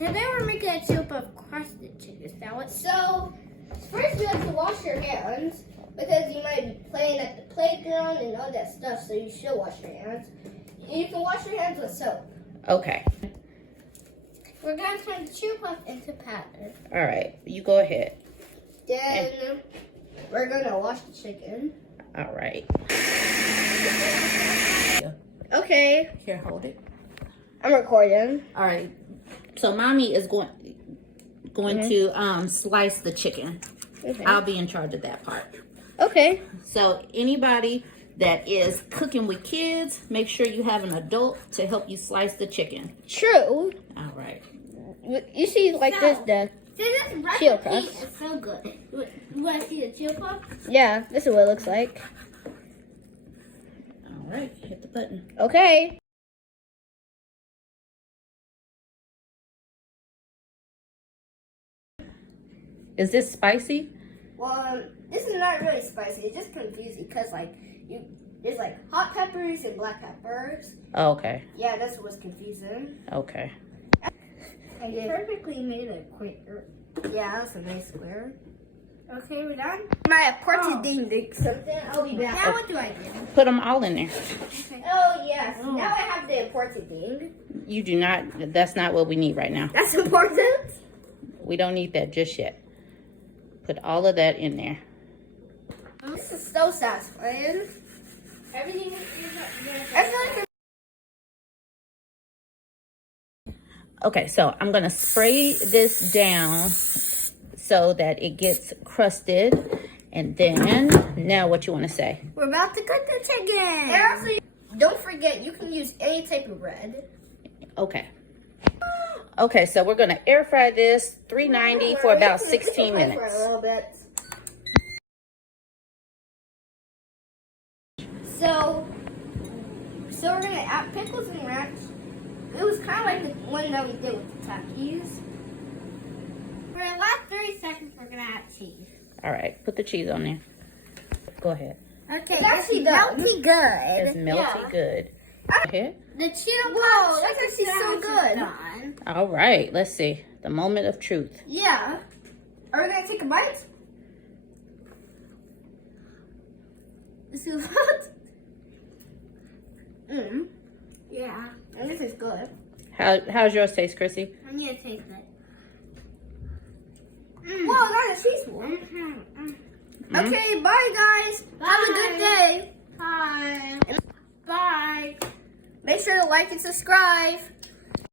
Today we're making a Cheeto Puff crusted chicken salad. So, first you have to wash your hands because you might be playing at the playground and all that stuff, so you should wash your hands. And you can wash your hands with soap. Okay. We're going to turn the Cheeto Puff into powder. All right, you go ahead. Then we're going to wash the chicken. All right. Okay. Here, hold it. I'm recording. All right. So mommy is going to slice the chicken. Okay. I'll be in charge of that part. Okay. So anybody that is cooking with kids, make sure you have an adult to help you slice the chicken. True. All right. You see, like this, the Cheeto Puff. It's so good. You want to see the Cheeto Puff? Yeah, this is what it looks like. All right, hit the button. Okay. Is this spicy? Well, this is not really spicy. It's just confusing because, like, there's like hot peppers and black peppers. Oh, okay. Yeah, that's what's confusing. Okay. And you perfectly made it quicker. Yeah, that's a nice square. Okay, we're done. My important ding something. I'll be back. Now what do I do? Put them all in there. Okay. Oh yes. Oh. Now I have the important thing. You do not. That's not what we need right now. That's important. We don't need that just yet. Put all of that in there. This is so satisfying. Everything is. I feel like. Okay, so I'm gonna spray this down so that it gets crusted. And then, now what you wanna say? We're about to cook the chicken. And also, don't forget, you can use any type of bread. Okay. Okay, so we're gonna air fry this 390 for about 16 minutes. For a little bit. So we're gonna add pickles and ranch. It was kind of like the one that we did with the Takis. For the last 30 seconds, we're gonna add cheese. All right, put the cheese on there. Go ahead. Okay, it's actually melty good. It's melty good. Go ahead. The Cheeto Puff. That's actually so good. All right, let's see. The moment of truth. Yeah. Are we gonna take a bite? This is hot. Yeah. And this is good. How's yours taste, Chrissy? I'm gonna taste it. Whoa, that's a cheese one. Okay, bye guys. Bye. Have a good day. Bye. Bye. Make sure to like and subscribe.